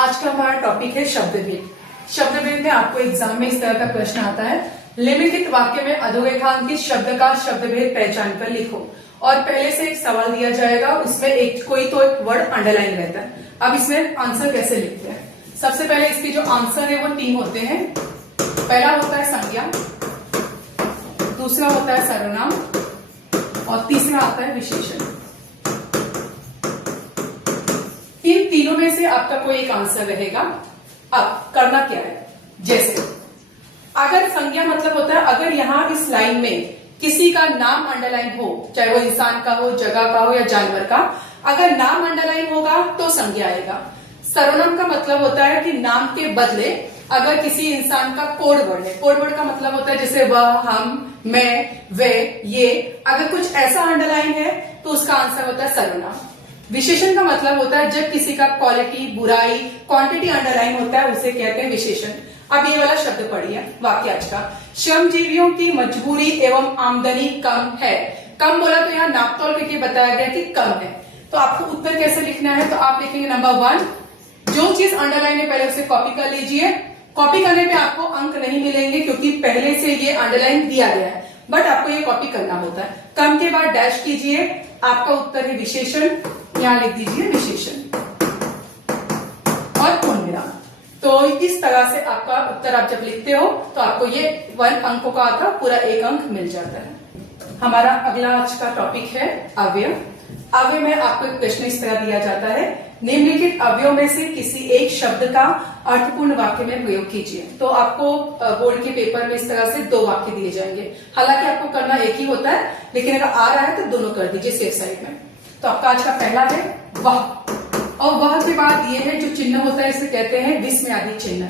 आज का हमारा टॉपिक है शब्दभेद। शब्दभेद में आपको एग्जाम में इस तरह का प्रश्न आता है, निम्नलिखित वाक्य में अधोरेखांकित शब्द का शब्दभेद पहचान कर लिखो। और पहले से एक सवाल दिया जाएगा, उसमें एक वर्ड अंडरलाइन रहता है। अब इसमें आंसर कैसे लिखते हैं? सबसे पहले इसके जो आंसर है वो 3 होते हैं। पहला होता है संज्ञा, दूसरा होता है सर्वनाम और तीसरा आता है विशेषण। इन तीनों में से आपका कोई एक आंसर रहेगा। अब करना क्या है, जैसे अगर संज्ञा मतलब होता है अगर यहां इस लाइन में किसी का नाम अंडरलाइन हो, चाहे वो इंसान का हो, जगह का हो या जानवर का, अगर नाम अंडरलाइन होगा तो संज्ञा आएगा। सर्वनाम का मतलब होता है कि नाम के बदले अगर किसी इंसान का कोड वर्ड है, कोड वर्ड का मतलब होता है जैसे वह, हम, मैं, वे, ये, अगर कुछ ऐसा अंडरलाइन है तो उसका आंसर होता है सर्वनाम। विशेषण का मतलब होता है जब किसी का क्वालिटी, बुराई, क्वांटिटी अंडरलाइन होता है उसे कहते हैं विशेषण। अब ये वाला शब्द पढ़िए, वाक्य आज का, श्रमजीवियों की मजबूरी एवं आमदनी कम है। कम बोला तो यहाँ नापतोल करके बताया गया कि कम है। तो आपको उत्तर कैसे लिखना है, तो आप लिखेंगे नंबर 1, जो चीज अंडरलाइन है पहले उसे कॉपी कर लीजिए। कॉपी करने पे आपको अंक नहीं मिलेंगे क्योंकि पहले से ये अंडरलाइन दिया गया है, बट आपको ये कॉपी करना होता है। कम के बाद डैश कीजिए, आपका उत्तर है विशेषण, यहां लिख दीजिए विशेषण और पूर्णविराम। तो इस तरह से आपका उत्तर आप जब लिखते हो तो आपको ये 1 अंकों का आता पूरा 1 अंक मिल जाता है। हमारा अगला आज का टॉपिक है अव्यय। अव्यय में आपको एक प्रश्न इस तरह दिया जाता है, निम्नलिखित अवयव में से किसी एक शब्द का अर्थपूर्ण वाक्य में प्रयोग कीजिए। तो आपको बोर्ड के पेपर में इस तरह से 2 वाक्य दिए जाएंगे। हालांकि आपको करना एक ही होता है, लेकिन अगर आ रहा है तो दोनों कर दीजिए सेफ साइड में। तो आपका आज का पहला है वह, और वह के बाद ये है जो चिन्ह होता है इसे कहते हैं विस्मयादि चिन्ह।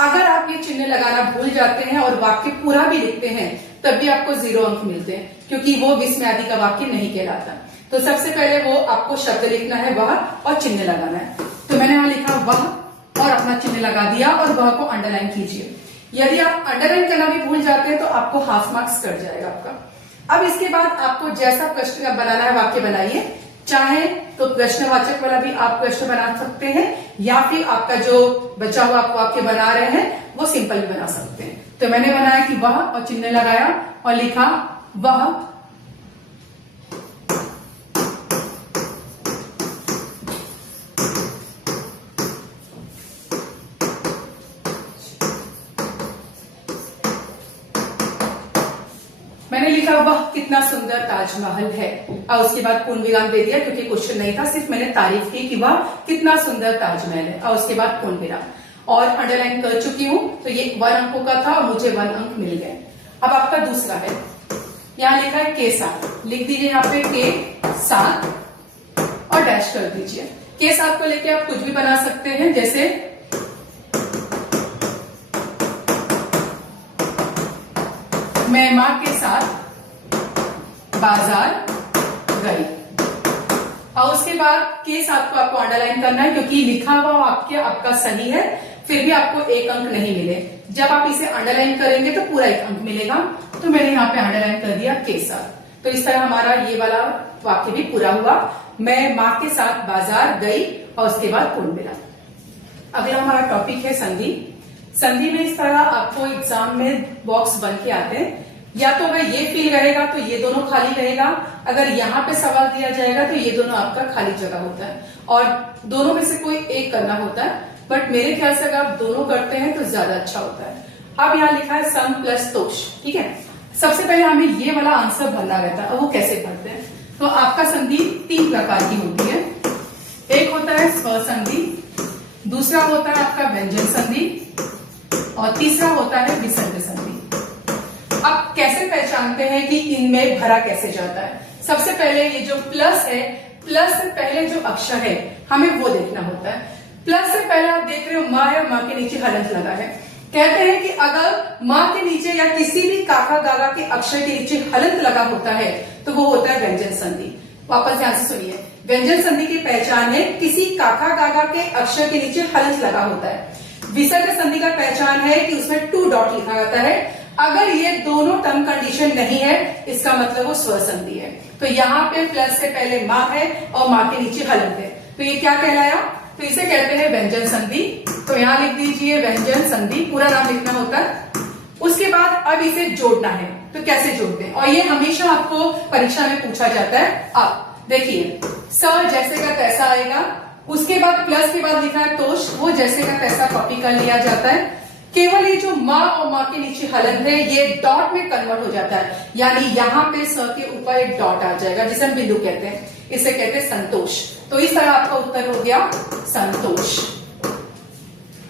अगर आप ये चिन्ह लगाना भूल जाते हैं और वाक्य पूरा भी लिखते हैं तब भी आपको 0 अंक मिलते हैं, क्योंकि वो विस्मयादि का वाक्य नहीं कहलाता। तो सबसे पहले वो आपको शब्द लिखना है वह और चिन्ह लगाना है। तो मैंने वहां लिखा वह और अपना चिन्ह लगा दिया और वह को अंडरलाइन कीजिए। यदि आप अंडरलाइन करना भी भूल जाते हैं तो आपको हाफ मार्क्स कट जाएगा आपका। अब इसके बाद आपको जैसा प्रश्न बनाना है वाक्य बनाइए, चाहे तो प्रश्नवाचक वाला भी आप प्रश्न बना सकते हैं या फिर आपका जो बचा हुआ आप वाक्य बना रहे हैं वो सिंपल भी बना सकते हैं। तो मैंने बनाया कि वह और चिन्ह लगाया और लिखा वह मैंने लिखा वह कितना सुंदर ताजमहल है और उसके बाद पूर्ण विराम दे दिया क्योंकि क्वेश्चन नहीं था, सिर्फ मैंने तारीफ की कि वह कितना सुंदर ताजमहल है और उसके बाद पूर्ण विराम और अंडरलाइन कर चुकी हूं। तो ये 1 अंकों का था और मुझे 1 अंक मिल गए। अब आपका दूसरा है, यहाँ लिखा है के साथ, लिख दीजिए यहाँ पे के साथ और डैश कर दीजिए। के साथ को लेके आप कुछ भी बना सकते हैं, जैसे मैं मां के साथ बाजार गई और उसके बाद के साथ को आपको अंडरलाइन करना है क्योंकि लिखा हुआ वाक्य आपका सही है, फिर भी आपको 1 अंक नहीं मिले। जब आप इसे अंडरलाइन करेंगे तो पूरा 1 अंक मिलेगा। तो मैंने यहाँ पे अंडरलाइन कर दिया के साथ। तो इस तरह हमारा ये वाला वाक्य भी पूरा हुआ, मैं मां के साथ बाजार गई और उसके बाद पूर्ण विराम। अगला हमारा टॉपिक है संधि। संधि में इस तरह आपको एग्जाम में बॉक्स बन के आते हैं, या तो अगर ये फील रहेगा तो ये दोनों खाली रहेगा, अगर यहाँ पे सवाल दिया जाएगा तो ये दोनों आपका खाली जगह होता है और दोनों में से कोई एक करना होता है। बट मेरे ख्याल से अगर आप दोनों करते हैं तो ज्यादा अच्छा होता है। अब यहाँ लिखा है सम प्लस तोष, ठीक है। सबसे पहले हमें ये वाला आंसर भरना रहता है। अब वो कैसे भरते हैं, तो आपका संधि 3 प्रकार की होती है। एक होता है स्वसंधि, दूसरा होता है आपका व्यंजन संधि और तीसरा होता है विसर्ग संधि। अब कैसे पहचानते हैं कि इनमें भरा कैसे जाता है? सबसे पहले ये जो प्लस है, प्लस से पहले जो अक्षर है हमें वो देखना होता है। प्लस से पहले आप देख रहे हो माँ या माँ के नीचे हलंत लगा है। कहते हैं कि अगर माँ के नीचे या किसी भी काका गागा के अक्षर के नीचे हलंत लगा होता है तो वो होता है व्यंजन संधि। वापस ध्यान से सुनिए, व्यंजन संधि की पहचान है किसी काका गागा के अक्षर के नीचे हलंत लगा होता है। विसर्ग संधि का पहचान है कि उसमें 2 डॉट लिखा रहता है। अगर ये दोनों टर्म कंडीशन नहीं है इसका मतलब वो स्वसंधि है। तो यहाँ पे प्लस से पहले माँ है और माँ के नीचे हलंत है, तो ये क्या कहलाया? तो इसे कहते हैं व्यंजन संधि। तो यहां लिख दीजिए व्यंजन संधि, पूरा नाम लिखना होता है। उसके बाद अब इसे जोड़ना है, तो कैसे जोड़ते हैं, और ये हमेशा आपको परीक्षा में पूछा जाता है। अब देखिए स जैसे का तैसा आएगा, उसके बाद प्लस के बाद लिखा है तोष, वो जैसे का तैसा कॉपी कर लिया जाता है। केवल ये जो माँ और माँ के नीचे हलंत है ये डॉट में कन्वर्ट हो जाता है, यानी यहाँ पे स के ऊपर एक डॉट आ जाएगा जिसे हम बिंदु कहते हैं, इसे कहते हैं संतोष। तो इस तरह आपका उत्तर हो गया संतोष।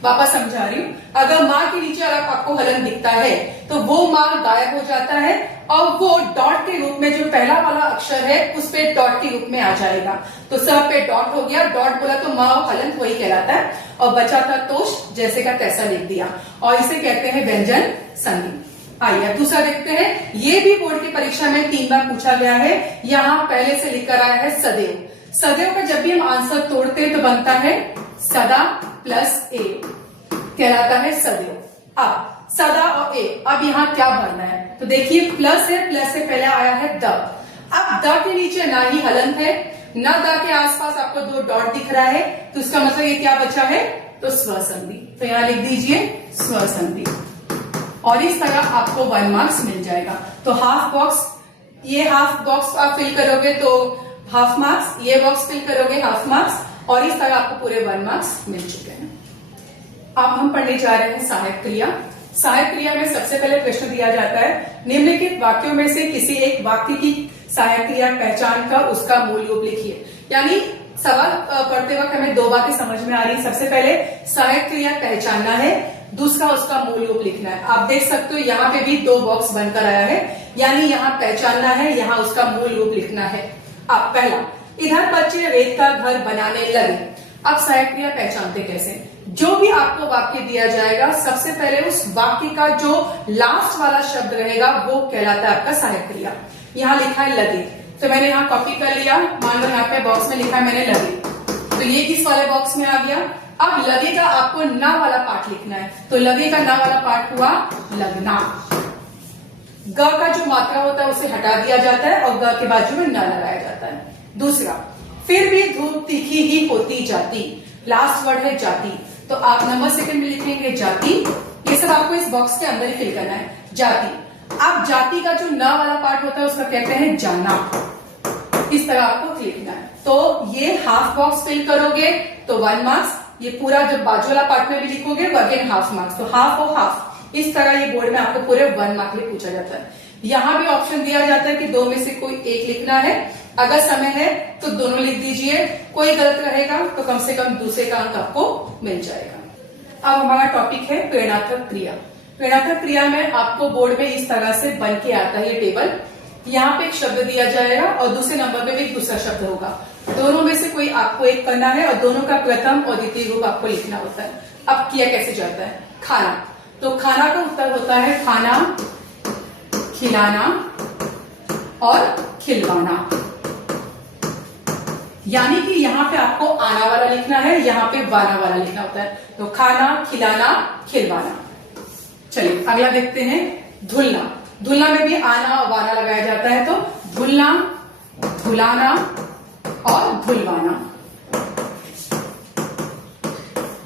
वापस समझा रही हूं, अगर माँ के नीचे अगर आपको हलन दिखता है तो वो माँ गायब हो जाता है और वो डॉट के रूप में जो पहला वाला अक्षर है उस पे डॉट के रूप में आ जाएगा। तो स पे डॉट हो गया, डॉट बोला तो माँ और हलन वही कहलाता है, और बचा था तोष, जैसे का तैसा लिख दिया, और इसे कहते हैं व्यंजन संधि। आइए दूसरा देखते हैं, ये भी बोर्ड की परीक्षा में 3 बार पूछा गया है। यहाँ पहले से लिखकर आया है सदैव। सदैव का जब भी हम आंसर तोड़ते हैं तो बनता है सदा प्लस ए, कहलाता है सदैव। अब सदा और ए, अब यहाँ क्या भरना है, तो देखिए प्लस है, प्लस से पहले आया है द। अब द के नीचे ना ही हलंत है, न द के आसपास आपको 2 डॉट दिख रहा है, तो इसका मतलब ये क्या बचा है, तो स्वसंधि। तो यहाँ लिख दीजिए स्वसंधि, और इस तरह आपको 1 मार्क्स मिल जाएगा। तो हाफ बॉक्स, ये हाफ बॉक्स आप फिल करोगे तो हाफ मार्क्स, ये बॉक्स फिल करोगे हाफ मार्क्स, और इस तरह आपको पूरे 1 मार्क्स मिल चुके हैं। अब हम पढ़ने जा रहे हैं सहायक क्रिया। सहायक क्रिया में सबसे पहले प्रश्न दिया जाता है, निम्नलिखित वाक्यों में से किसी एक वाक्य की सहायक क्रिया पहचान कर उसका मूल रूप लिखिए। यानी सवाल पढ़ते वक्त हमें 2 बातें समझ में आ रही है। सबसे पहले सहायक क्रिया पहचानना है, दूसरा उसका मूल रूप लिखना है। आप देख सकते हो यहाँ पे भी 2 बॉक्स बनकर आया है, यानी यहाँ पहचानना है, यहाँ उसका मूल रूप लिखना है। अब पहला, इधर बच्चे रेत का घर बनाने लगे। अब सहायक क्रिया पहचानते कैसे, जो भी आपको वाक्य दिया जाएगा सबसे पहले उस वाक्य का जो लास्ट वाला शब्द रहेगा वो कहलाता है आपका सहायक क्रिया। यहाँ लिखा है लगे, तो मैंने यहाँ कॉपी कर लिया, मान लो यहाँ पे बॉक्स में लिखा है मैंने लगे, तो ये किस वाले बॉक्स में आ गया। अब लगे का आपको ना वाला पार्ट लिखना है, तो लगे का ना वाला पार्ट हुआ लगना। ग का जो मात्रा होता है उसे हटा दिया जाता है और ग के बाजू में न लगाया जाता है। दूसरा, फिर भी धूप तीखी ही होती जाती, लास्ट वर्ड है जाति, तो आप नंबर सेकंड में लिखेंगे जाति। ये सब आपको इस बॉक्स के अंदर ही फिल करना है, जाति। अब जाति का जो न वाला पार्ट होता है उसका कहते हैं जाना, इस तरह आपको लिखना है। तो ये हाफ बॉक्स फिल करोगे तो 1 मार्क्स, ये पूरा जो बाजू वाला पार्ट में भी लिखोगे वो अगेन हाफ मार्क्स, तो हाफ और हाफ, इस तरह ये बोर्ड में आपको पूरे 1 मार्क लिए पूछा जाता है। यहाँ भी ऑप्शन दिया जाता है कि 2 में से कोई एक लिखना है, अगर समय है तो दोनों लिख दीजिए, कोई गलत रहेगा तो कम से कम दूसरे का अंक आपको मिल जाएगा। अब हमारा टॉपिक है प्रेरणात्मक क्रिया। प्रेरणात्मक क्रिया में आपको बोर्ड में इस तरह से बन के आता है ये टेबल, यहाँ पे एक शब्द दिया जाएगा और दूसरे नंबर पे भी एक दूसरा शब्द होगा, दोनों में से कोई आपको एक करना है और दोनों का प्रथम और द्वितीय रूप आपको लिखना होता है। अब किया कैसे जाता है, खाना, तो खाना का उत्तर होता है खाना, खिलाना और खिलवाना, यानी कि यहाँ पे आपको आना वाला लिखना है, यहाँ पे वाना वाला लिखना होता है। तो खाना, खिलाना, खिलवाना। चलिए अगला देखते हैं, धुलना। धुलना में भी आना और वाना लगाया जाता है, तो धुलना, धुलाना और धुलवाना।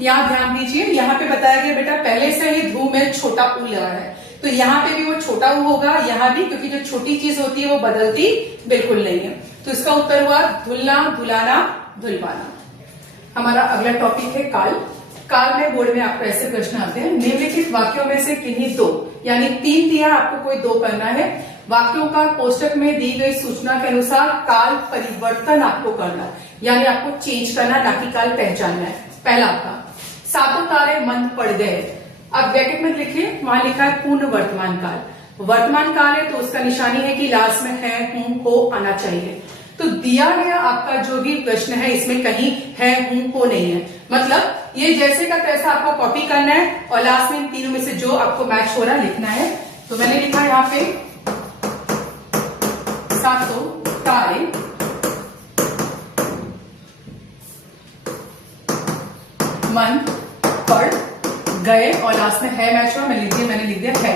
यहाँ ध्यान दीजिए, यहाँ पे बताया गया बेटा पहले से ही धू में छोटा ऊ लगा है, तो यहाँ पे भी वो छोटा ऊ होगा, यहाँ भी, क्योंकि जो छोटी चीज होती है वो बदलती बिल्कुल नहीं है। तो इसका उत्तर हुआ धुलना, धुलाना, धुलवाना। हमारा अगला टॉपिक है काल। काल में बोर्ड में आपको ऐसे प्रश्न आते हैं, निम्नलिखित वाक्यों में से किन्हीं 2, यानी 3 दिया, आपको कोई 2 करना है। वाक्यों का कोष्टक में दी गई सूचना के अनुसार काल परिवर्तन आपको करना है, यानी आपको चेंज करना, ना कि काल पहचानना है। पहला आपका, सातों तारे मंद पड़ गए। अब ब्रैकेट में लिखिए, वहां लिखा है पूर्ण वर्तमान काल। वर्तमान काल है तो उसका निशानी है कि लास्ट में है, हूं, हो आना चाहिए। तो दिया गया आपका जो भी प्रश्न है इसमें कहीं है, हूं, हो नहीं है, मतलब ये जैसे का तैसा आपको कॉपी करना है और लास्ट में इन तीनों में से जो आपको मैच हो रहा है लिखना है। तो मैंने लिखा है यहाँ पे सातों तारे मन पड़ गए, और लास्ट में है मैच हुआ, मैंने लिख दिया है।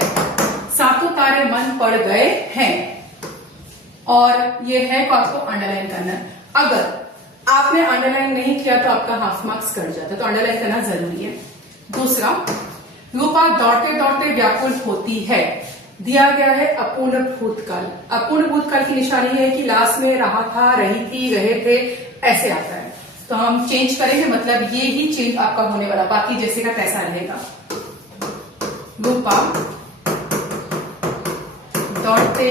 सातों तारे मन पड़ गए हैं, और ये है को आपको अंडरलाइन करना है। अगर आपने अंडरलाइन नहीं किया तो आपका हाफ मार्क्स कट जाता है, तो अंडरलाइन करना जरूरी है। दूसरा, रूपा दौड़ते दौड़ते व्याकुल होती है, दिया गया है अपूर्ण भूतकाल। अपूर्ण भूतकाल की निशानी है कि लास्ट में रहा था, रही थी, रहे थे, ऐसे आता है। तो हम चेंज करेंगे, मतलब ये ही चेंज आपका होने वाला, बाकी जैसे का तैसा रहेगा। रूपा दौड़ते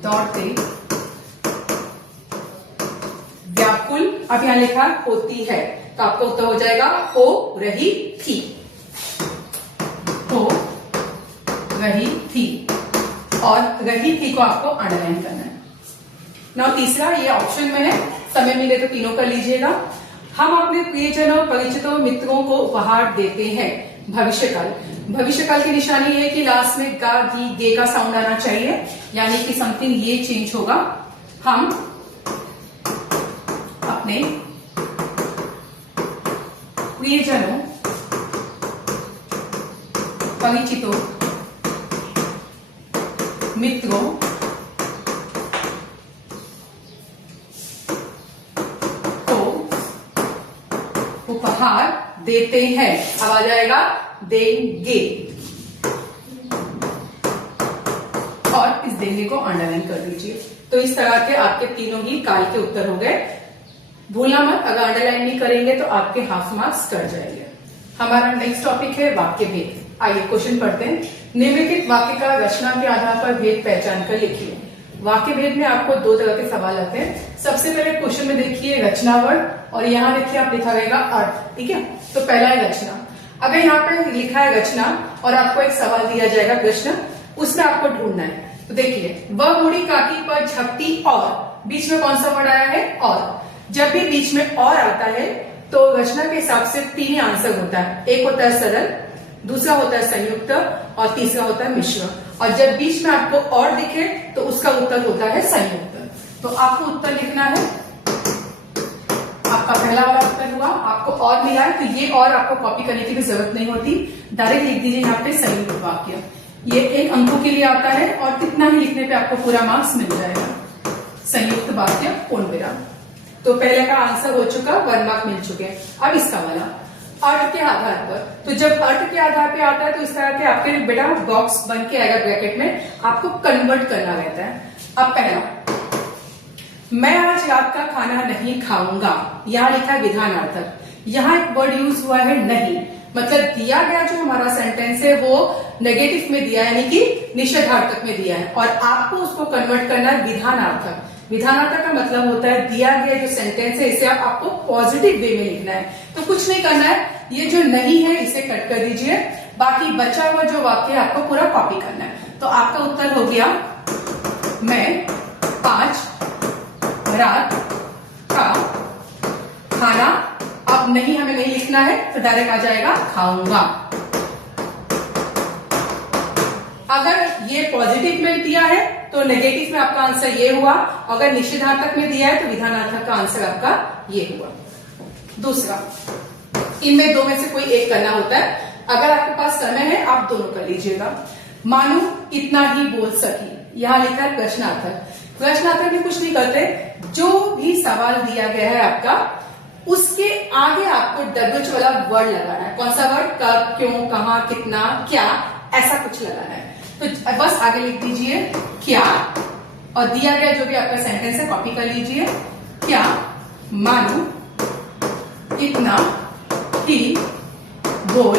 दौड़ते व्याकुल, अब यहां लिखा होती है, तो आपका उत्तर हो जाएगा हो रही थी, हो रही थी, और रही थी को आपको अंडरलाइन करना है। नाउ तीसरा, ये ऑप्शन में है, समय मिले तो तीनों कर लीजिएगा। हम अपने प्रियजनों, परिचितों, मित्रों को उपहार देते हैं, भविष्यकाल। भविष्यकाल की निशानी है कि लास्ट में गा, गी, गे का साउंड आना चाहिए, यानी कि समथिंग ये चेंज होगा। हम अपने प्रियजनों, परिचितों, मित्रों को उपहार देते हैं, अब आ जाएगा देंगे, और इस देंगे को अंडरलाइन कर दीजिए। तो इस तरह के आपके तीनों ही काल के उत्तर हो गए। भूलना मत, अगर अंडरलाइन नहीं करेंगे तो आपके हाफ मार्क्स कट जाएंगे। हमारा नेक्स्ट टॉपिक है वाक्य भेद। आइए क्वेश्चन पढ़ते हैं। निम्नलिखित वाक्य का रचना के आधार पर भेद पहचान कर लिखिए। वाक्य भेद में आपको दो तरह के सवाल आते हैं। सबसे पहले क्वेश्चन में देखिए रचना वर्ड, और यहाँ देखिए आप लिखा रहेगा अर्थ, ठीक है। तो पहला है रचना। अगर यहाँ पे लिखा है रचना और आपको एक सवाल दिया जाएगा प्रश्न, उसमें आपको ढूंढना है। तो देखिए, वह बूढ़ी काकी पर झपटी, और बीच में कौन सा वर्ड आया है, और। जब भी बीच में और आता है तो रचना के हिसाब से तीन ही आंसर होता है। एक होता है सरल, दूसरा होता है संयुक्त, और तीसरा होता है मिश्र। और जब बीच में आपको और दिखे तो उसका उत्तर होता है संयुक्त। तो आपको उत्तर लिखना है, आपका पहला वाला उत्तर हुआ, आपको और मिला है, तो ये और आपको कॉपी करने की भी जरूरत नहीं होती, डायरेक्ट लिख दीजिए यहाँ पे संयुक्त वाक्य। ये 1 अंकों के लिए आता है, और कितना ही लिखने पे आपको पूरा मार्क्स मिल जाएगा। संयुक्त वाक्य पूर्ण विराम। तो पहले का आंसर हो चुका, 1 मार्क मिल चुके हैं। अब इसका वाला अर्थ के आधार पर, तो जब अर्थ के आधार पे आता है तो इस तरह के आपके बेटा बॉक्स बन के आएगा ब्रैकेट में, आपको कन्वर्ट करना रहता है। अब पहला, मैं आज रात का खाना नहीं खाऊंगा, यहां लिखा है विधानार्थक। यहां एक वर्ड यूज हुआ है नहीं, मतलब दिया गया जो हमारा सेंटेंस है वो नेगेटिव में दिया है, यानी कि निषेधार्थक में दिया है, और आपको उसको कन्वर्ट करना है विधानार्थक। विधानार्थक का मतलब होता है दिया गया जो सेंटेंस है इसे आपको पॉजिटिव वे में लिखना है। तो कुछ नहीं करना है, ये जो नहीं है इसे कट कर दीजिए, बाकी बचा हुआ जो वाक्य है आपको पूरा कॉपी करना है। तो आपका उत्तर हो गया, मैं 5 रात का खाना, अब नहीं हमें नहीं लिखना है तो डायरेक्ट आ जाएगा खाऊंगा। अगर ये पॉजिटिव में दिया है तो नेगेटिव में आपका आंसर ये हुआ, अगर निषेधार्थक में दिया है तो विधानार्थक का आंसर आपका ये हुआ। दूसरा, इनमें दो में से कोई एक करना होता है। अगर आपके पास समय है आप दोनों कर लीजिएगा। मानो इतना ही बोल सकी, यहां लिखा है प्रश्नार्थक। प्रश्नार्थक में कुछ नहीं करते, जो भी सवाल दिया गया है आपका उसके आगे आपको डब्ल्यूएच वाला वर्ड लगाना है। कौन सा वर्ड, कब, क्यों, कहां, कितना, क्या, ऐसा कुछ लगाना है। तो बस आगे लिख दीजिए क्या, और दिया गया जो भी आपका सेंटेंस है कॉपी कर लीजिए। क्या मानो इतना ही बोल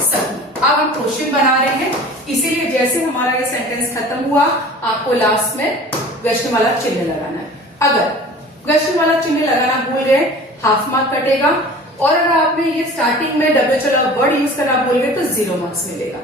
सकी। अब हम क्वेश्चन बना रहे हैं, इसीलिए जैसे हमारा ये सेंटेंस खत्म हुआ आपको लास्ट में प्रश्न वाला चिन्ह लगाना है। अगर प्रश्न वाला चिन्ह लगाना भूल गए हाफ मार्क कटेगा, और अगर आपने ये स्टार्टिंग में डब्ल्यूएच वाला वर्ड यूज करना भूल गए तो 0 मार्क्स मिलेगा।